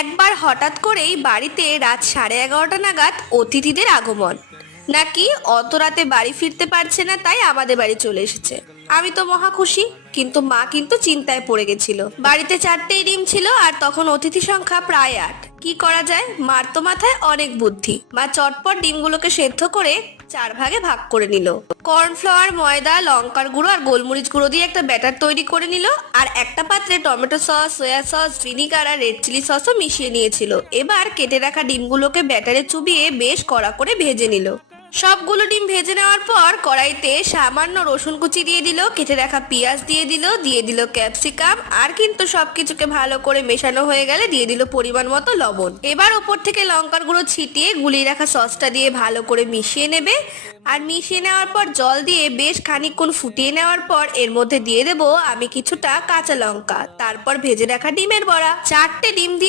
একবার হঠাৎ করেই বাড়িতে রাত 11:30 নাগাদ অতিথিদের আগমন। নাকি অত রাতে বাড়ি ফিরতে পারছে না, তাই আমাদের বাড়ি চলে এসেছে। আমি তো মহা খুশি, কিন্তু মা কিন্তু চিন্তায় পড়ে গেছিল। বাড়িতে 4টেই ডিম ছিল আর তখন অতিথি সংখ্যা প্রায় 8। কি করা যায়? মার তো মাথায় অনেক বুদ্ধি। মা চটপট ডিমগুলোকে সেদ্ধ করে 4 ভাগে ভাগ করে নিল। কর্নফ্লাওয়ার, ময়দা, লঙ্কার গুঁড়ো আর গোলমরিচ গুঁড়ো দিয়ে একটা ব্যাটার তৈরি করে নিল। আর একটা পাত্রে tomato sauce, soya sauce, vinegar আর রেড চিলি সসও মিশিয়ে নিয়েছিল। এবার কেটে রাখা ডিমগুলোকে ব্যাটারে চুবিয়ে বেশ কড়া করে ভেজে নিল। সবগুলো ডিম ভেজে নেওয়ার পর কড়াইতে সামান্য রসুন কুচি দিয়ে দিল, কেটে রাখা পেঁয়াজ দিয়ে দিল ক্যাপসিকাম, আর কিন্তু সবকিছুকে ভালো করে মেশানো হয়ে গেলে দিয়ে দিল পরিমাণ মতো লবণ। এবার ওপর থেকে লঙ্কার গুঁড়ো ছিটিয়ে গুলিয়ে রাখা সসটা দিয়ে ভালো করে মিশিয়ে নেবে। আর মিশিয়ে নেওয়ার পর জল দিয়ে বেশ খানিকক্ষণ ফুটিয়ে নেওয়ার পর এর মধ্যে দিয়ে দেবো আমি কিছুটা কাঁচা লঙ্কা, তারপর ভেজে রাখা ডিমের বড়া। 4টে ডিম দিয়ে